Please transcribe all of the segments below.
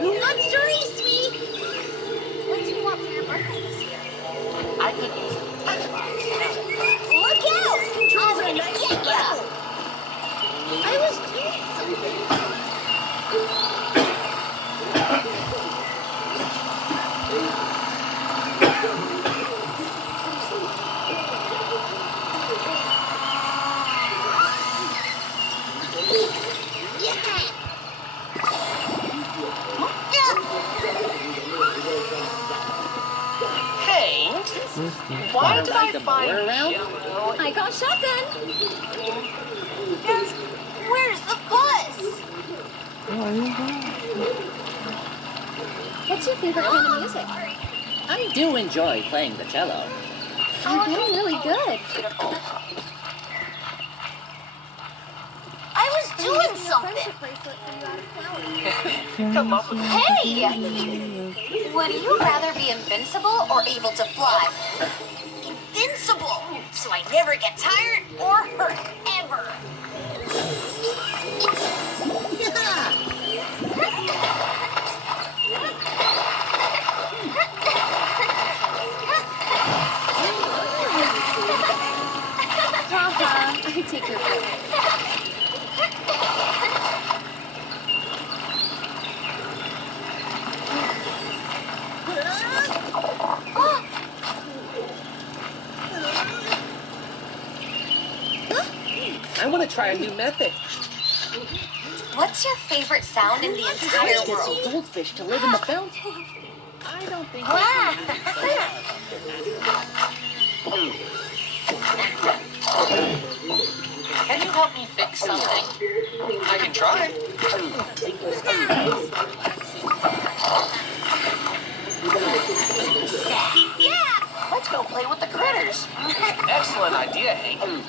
Who wants to race me? What do you want for your birthday this year? I could use Xbox. Look out! Controls are nice. Yeah. I was doing something. Hey, why did I find around? Jello? I got shotgun. Yes. Where's the bus? What's your favorite kind of music? I do enjoy playing the cello. You're getting really good. I was doing something. Come up with Hey! Would you rather be invincible or able to fly? Invincible! So I never get tired or hurt, ever. Haha, I take your pick. I want to try a new method. What's your favorite sound in the entire Let's get some world? goldfish to live in the fountain. I don't think Can you help me fix something? I can try. Yeah! Let's go play with the critters. Excellent idea, Hank.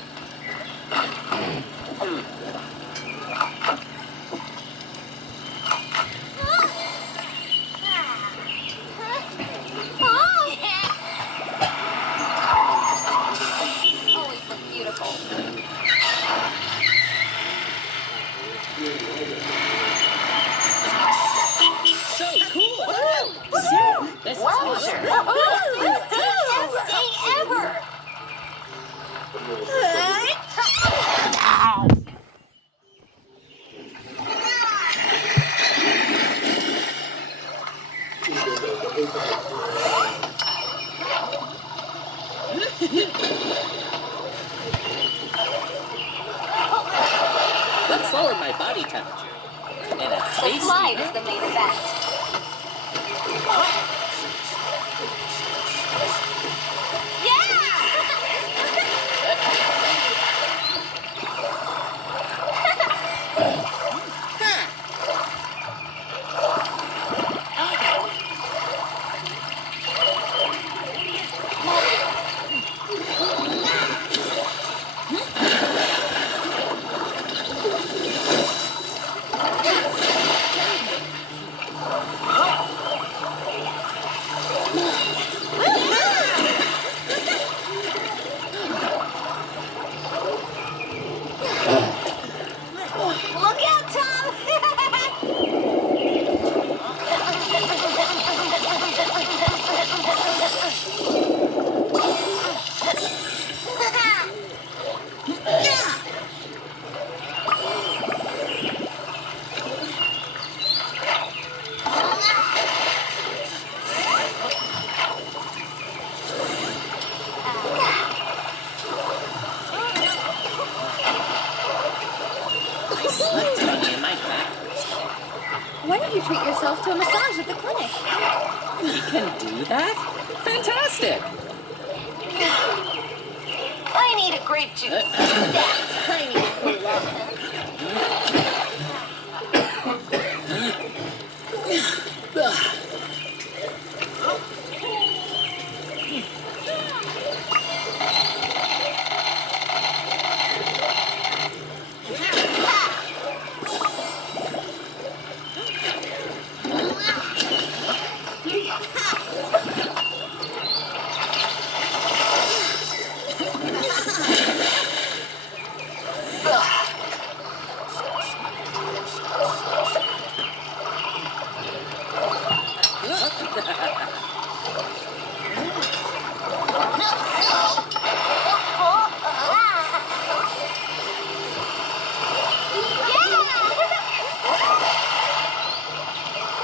Always look beautiful. so cool. This is Wowzer. awesome. Best day ever! Let's lower my body temperature. In a The tasty slide is the main event. Look out, Nice tummy in my back. Why don't you treat yourself to a massage at the clinic? We can do that? Fantastic. I need a grape juice. I need a cool lava.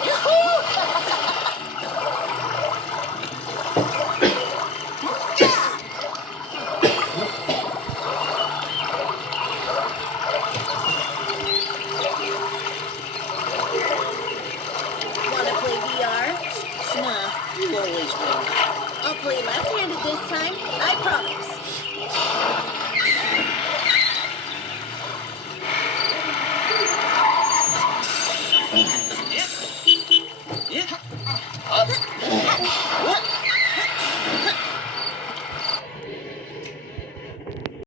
Wanna play VR? Nah, you always win. I'll play left-handed this time, I promise.